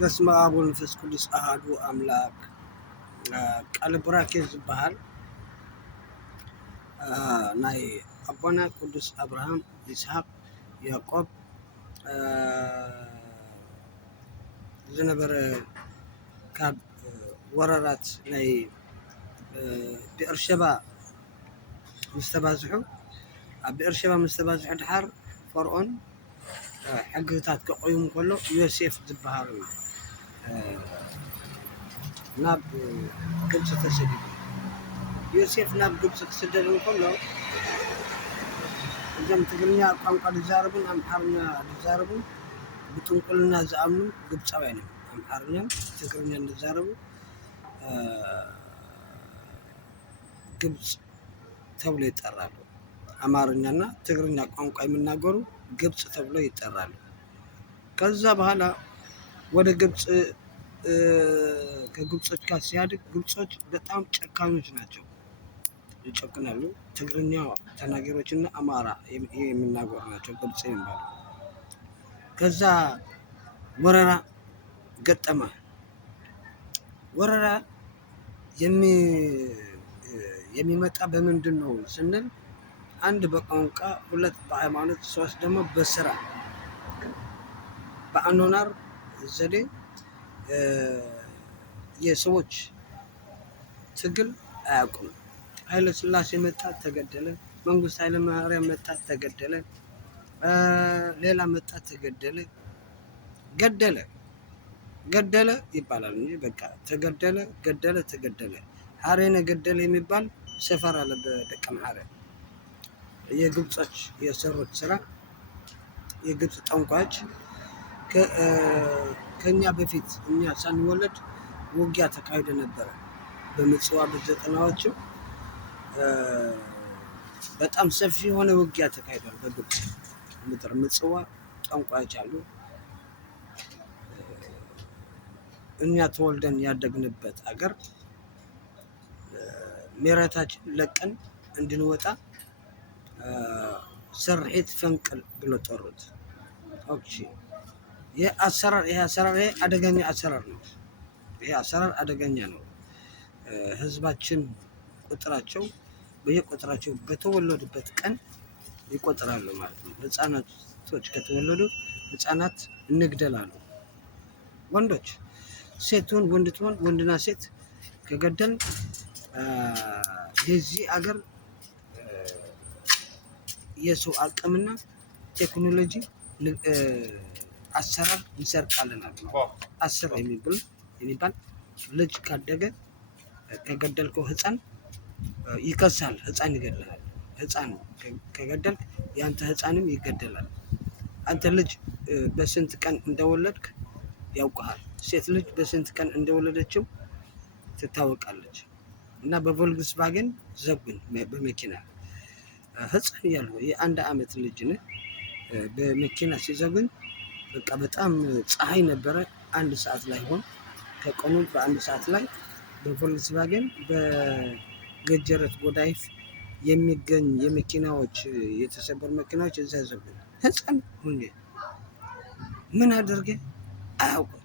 በስመ አብ ወመንፈስ ቅዱስ አሐዱ አምላክ። ቃለ ቡራኬ ዝበሃል ናይ አቦና ቅዱስ አብርሃም ይስሐቅ ያዕቆብ ዝነበረ ካብ ወረራት ናይ ብኤርሸባ ምስ ተባዝሑ ኣብ ብኤርሸባ ምስ ተባዝሑ ድሓር ፈርዖን ሕግታት ከቆይሙ ከሎ ዮሴፍ ዝበሃል ናብ ግብፂ ተሰዲዱ ዮሴፍ ናብ ግብፂ ክስደድ እንከሎ እዞም ትግርኛ ቋንቋ ዝዛረቡን ኣምሓርኛ ዝዛረቡን ብጥንቁልና ዝኣምኑ ግብፃውያን እዮም። ኣምሓርኛን ትግርኛን ዝዛረቡ ግብፅ ተብሎ ይጠራሉ። አማርኛና ትግርኛ ቋንቋ የሚናገሩ ግብፅ ተብሎ ይጠራሉ። ከዛ በኋላ ወደ ግብፅ ከግብጾች ጋር ሲያድግ ግብጾች በጣም ጨካኞች ናቸው፣ ይጨክናሉ። ትግርኛ ተናጋሪዎችና አማራ የሚናገሩ ናቸው ግብፅ የሚባሉ። ከዛ ወረራ ገጠመ። ወረራ የሚመጣ በምንድን ነው ስንል አንድ በቋንቋ፣ ሁለት በሃይማኖት፣ ሶስት ደግሞ በስራ በአኗኗር ዘዴ የሰዎች ትግል አያውቁም። ኃይለ ሥላሴ መጣ ተገደለ፣ መንግስቱ ኃይለ ማርያም መጣ ተገደለ፣ ሌላ መጣ ተገደለ፣ ገደለ ይባላል እንጂ በቃ ተገደለ ገደለ ተገደለ። ሀሬነ ገደለ የሚባል ሰፈር አለ በደቀ መሐረ። የግብጾች የሰሩት ስራ የግብፅ ጠንቋዮች ከኛ በፊት እኛ ሳንወለድ ውጊያ ተካሂዶ ነበረ በምጽዋ በዘጠናዎቹ በጣም ሰፊ የሆነ ውጊያ ተካሂዷል በግብፅ ምድር። ምጽዋ ጠንቋዮች አሉ። እኛ ተወልደን ያደግንበት አገር መሬታችን ለቀን እንድንወጣ ስርሒት ፈንቅል ብሎ ጠሩት። ኦኬ፣ ይሄ አሰራር አደገኛ አሰራር ነው። ይሄ አሰራር አደገኛ ነው። ህዝባችን ቁጥራቸው በየቁጥራቸው በተወለዱበት ቀን ይቆጥራሉ ማለት ነው። ህፃናቶች ከተወለዱ ህፃናት እንግደላሉ። ወንዶች ሴቱን ወንድ ትሆን ወንድና ሴት ከገደል የዚህ አገር የሰው አቅምና ቴክኖሎጂ አሰራር እንሰርቃለን። አስር የሚባል ልጅ ካደገ ከገደልከው ህፃን ይከሳል። ህፃን ይገድላል። ህፃን ከገደልክ ያንተ ህፃንም ይገደላል። አንተ ልጅ በስንት ቀን እንደወለድክ ያውቀሃል። ሴት ልጅ በስንት ቀን እንደወለደችው ትታወቃለች። እና በቮልክስቫገን ዘጉን በመኪና ህፃን እያሉ የአንድ አመት ልጅ በመኪና ሲዘጉን በቃ በጣም ፀሐይ ነበረ። አንድ ሰዓት ላይ ሆን ከቀኑ በአንድ ሰዓት ላይ በቮልክስቫገን በገጀረት ጎዳይፍ የሚገኝ የመኪናዎች የተሰበሩ መኪናዎች እዛ ዘጉን። ህፃን ሁኔ ምን አደርገ አያውቅም።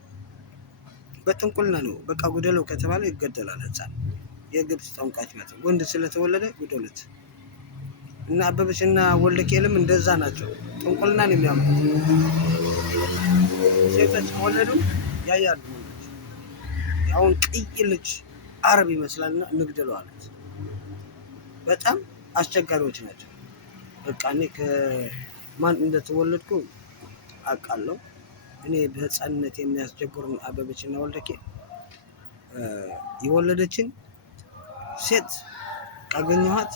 በጥንቁልና ነው። በቃ ጉደለው ከተባለ ይገደላል ህፃን። የግብፅ ጠንቋዮች ማለት ነው። ወንድ ስለተወለደ ጉደሉት። እና አበበችና ወልደኬልም እንደዛ ናቸው። ጥንቁልና ነው የሚያምኑት። ሴቶች ከወለዱ ያያሉ። ወንዶች አሁን ቅይ ልጅ አረብ ይመስላልና እንግደለው አሉት። በጣም አስቸጋሪዎች ናቸው። በቃ እኔ ከማን እንደተወለድኩ አውቃለሁ። እኔ በህፃንነት የሚያስቸግሩን አበበችና ወልደኬል የወለደችን ሴት ካገኘኋት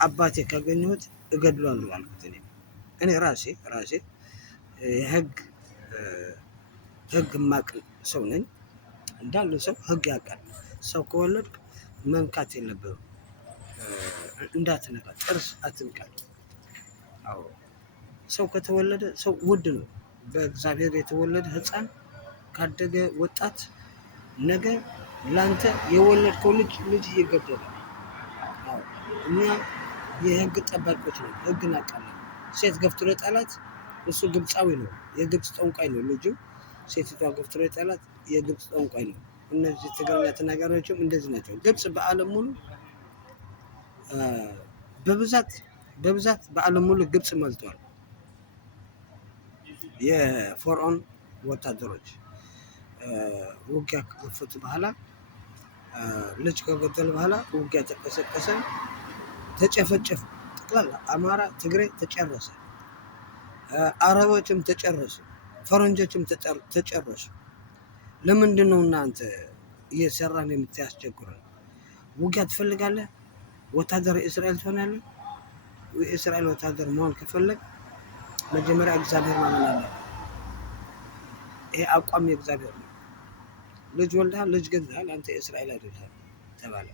አባቴ ካገኘሁት እገድላለሁ አልኩት። እኔ ራሴ ህግ ማቅ ሰው ነኝ። እንዳለ ሰው ህግ ያውቃል። ሰው ከወለድክ መንካት የለብህም። እንዳትነካ፣ ጥርስ አትንካል። አዎ፣ ሰው ከተወለደ ሰው ውድ ነው። በእግዚአብሔር የተወለደ ህፃን ካደገ ወጣት ነገ ላንተ የወለድከው ልጅ ይገደላል። እኛ የህግ ጠባቂዎች ነው። ህግ እናውቃለን። ሴት ገፍትሮ ጣላት እሱ ግብፃዊ ነው። የግብፅ ጠንቋይ ነው ልጁ። ሴቲቷ ገፍትሮ የጣላት የግብፅ ጠንቋይ ነው። እነዚህ ትግርኛ ተናጋሪዎችም እንደዚህ ናቸው። ግብፅ በዓለም ሙሉ በብዛት በዓለም ሙሉ ግብፅ መልቷል። የፈርዖን ወታደሮች ውጊያ ከከፈቱ በኋላ ልጅ ከገደሉ በኋላ ውጊያ ተቀሰቀሰ፣ ተጨፈጨፉ። ጠቅላላ አማራ፣ ትግሬ ተጨረሰ። አረቦችም ተጨረሱ፣ ፈረንጆችም ተጨረሱ። ለምንድን ነው እናንተ እየሰራን የምታስቸግረን? ውጊያ ትፈልጋለህ? ወታደር የእስራኤል ትሆናለህ? የእስራኤል ወታደር መሆን ከፈለግ መጀመሪያ እግዚአብሔር ማመን አለ። ይሄ አቋም የእግዚአብሔር ነው። ልጅ ወልደሃል፣ ልጅ ገድልሃል፣ አንተ የእስራኤል አይደለህም ተባለ።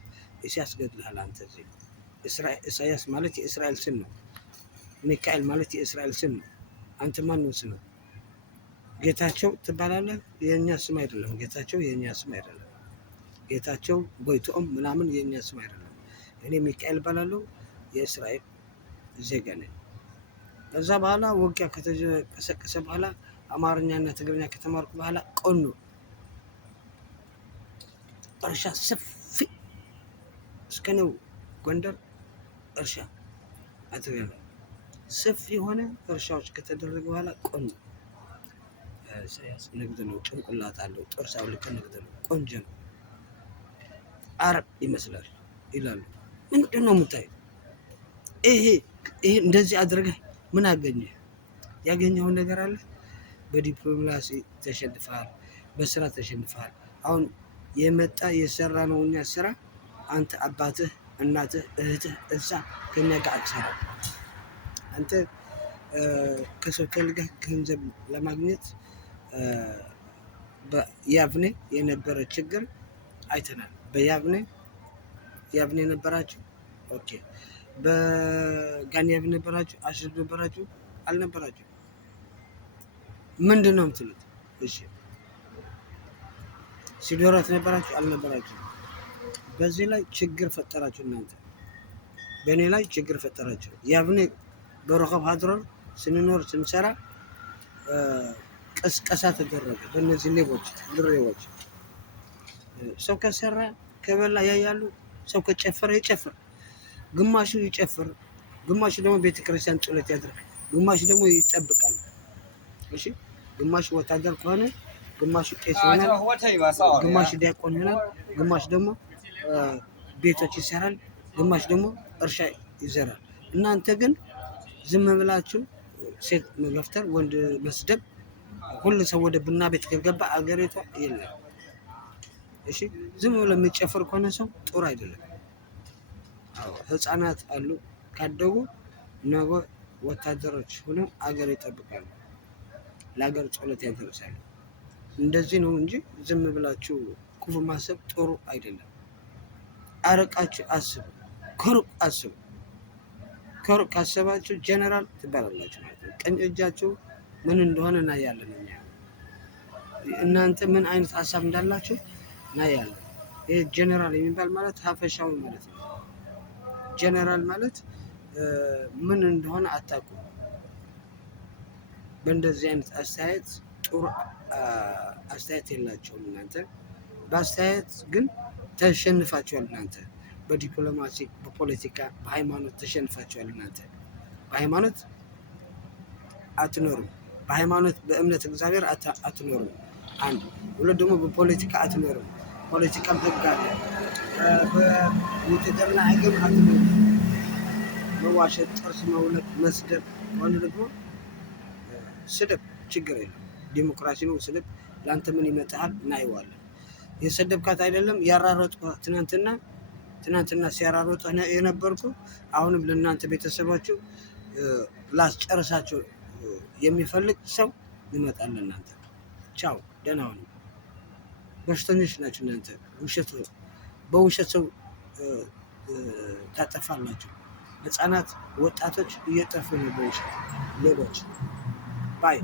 ኢሳያስ ገድልሃል አንተ። ኢሳያስ ማለት የእስራኤል ስም ነው። ሚካኤል ማለት የእስራኤል ስም ነው። አንተ ማን ነው ስምህ? ጌታቸው ትባላለህ። የእኛ ስም አይደለም ጌታቸው፣ የእኛ ስም አይደለም ጌታቸው። ጎይቶም ምናምን የእኛ ስም አይደለም። እኔ ሚካኤል እባላለሁ፣ የእስራኤል ዜጋ ነኝ። ከዛ በኋላ ውጊያ ከተቀሰቀሰ በኋላ አማርኛና ትግርኛ ከተማርኩ በኋላ ቆኖ እርሻ ሰፊ እስከ ነው ጎንደር እርሻ አድርገናል። ሰፊ የሆነ እርሻዎች ከተደረገ በኋላ ቆኖ ኢሳያስ ንግድ ነው፣ ጭንቅላት አለው፣ ጥርስ አውልቀ ንግድ ነው፣ ቆንጆ ነው፣ አረብ ይመስላል ይላሉ። ምንድን ነው የምታየው? ይሄ እንደዚህ አድርገህ ምን አገኘህ? ያገኘውን ነገር አለ? በዲፕሎማሲ ተሸንፈሃል፣ በስራ ተሸንፈሃል። አሁን የመጣ የሰራ ነው እኛ ስራ አንተ አባትህ፣ እናትህ፣ እህትህ እዛ ከኛ ጋር አትሰራም። አንተ ከሰው ፈልገህ ገንዘብ ለማግኘት በያብኔ የነበረ ችግር አይተናል። በያብኔ ነበራችሁ? ኦኬ። በጋንያብ ነበራችሁ? አሽር ነበራችሁ? አልነበራችሁ? ምንድን ነው የምትሉት? እሺ ሲዶራት ነበራችሁ? አልነበራችሁ? በዚህ ላይ ችግር ፈጠራችሁ እናንተ። በእኔ ላይ ችግር ፈጠራችሁ። ያብኔ በረኸብ ሀድሮር ስንኖር ስንሰራ ቀስቀሳ ተደረገ በእነዚህ ሌቦች ድሬዎች። ሰው ከሰራ ከበላ ያያሉ፣ ሰው ከጨፈረ ይጨፍር። ግማሹ ይጨፍር፣ ግማሹ ደግሞ ቤተክርስቲያን ጸሎት ያድርግ፣ ግማሹ ደግሞ ይጠብቃል። እሺ ግማሹ ወታደር ከሆነ ግማሹ ቄስ ይሆናል፣ ግማሹ ዲያቆን ይሆናል፣ ግማሹ ደግሞ ቤቶች ይሰራል፣ ግማሹ ደግሞ እርሻ ይዘራል። እናንተ ግን ዝም ብላችሁ ሴት መገፍተር፣ ወንድ መስደብ፣ ሁሉ ሰው ወደ ቡና ቤት ከገባ አገሪቷ የለም። እሺ ዝም ብሎ የሚጨፍር ከሆነ ሰው ጥሩ አይደለም። ህፃናት አሉ ካደጉ ነገ ወታደሮች ሆነው አገር ይጠብቃሉ፣ ለሀገር ጸሎት ያደርሳሉ። እንደዚህ ነው እንጂ ዝም ብላችሁ ክፉ ማሰብ ጥሩ አይደለም። አርቃችሁ አስቡ፣ ከሩቅ አስቡ። ከሩቅ ካሰባችሁ ጀነራል ትባላላችሁ ማለት ነው። ቀኝ እጃችሁ ምን እንደሆነ እናያለን እኛ። እናንተ ምን አይነት ሀሳብ እንዳላችሁ እናያለን። ይህ ጀነራል የሚባል ማለት ሀፈሻዊ ማለት ነው። ጀነራል ማለት ምን እንደሆነ አታውቁም። በእንደዚህ አይነት አስተያየት ጥሩ አስተያየት የላቸውም እናንተ። በአስተያየት ግን ተሸንፋችኋል እናንተ። በዲፕሎማሲ፣ በፖለቲካ፣ በሃይማኖት ተሸንፋችኋል እናንተ። በሃይማኖት አትኖርም። በሃይማኖት በእምነት እግዚአብሔር አትኖርም። አንድ ሁለት ደግሞ በፖለቲካ አትኖርም። ፖለቲካም ህግ አለ። በውትድርና ህግም አትኖርም። መዋሸት፣ ጥርስ መውለቅ፣ መስደብ ሆነ ደግሞ ስድብ ችግር የለም። ዲሞክራሲ ነው። ስድብ ለአንተ ምን ይመጣል? እናየዋለን። የሰደብካት አይደለም ያራሮጥኩ ትናንትና ሲያራሮጥ የነበርኩ አሁንም ለእናንተ ቤተሰባችሁ ላስጨርሳችሁ የሚፈልግ ሰው ይመጣል። እናንተ ቻው፣ ደህና ሁኑ። በሽተኞች ናችሁ እናንተ። በውሸት ሰው ታጠፋላችሁ። ህፃናት፣ ወጣቶች እየጠፉ ነው በውሸት ሌሎች ባይ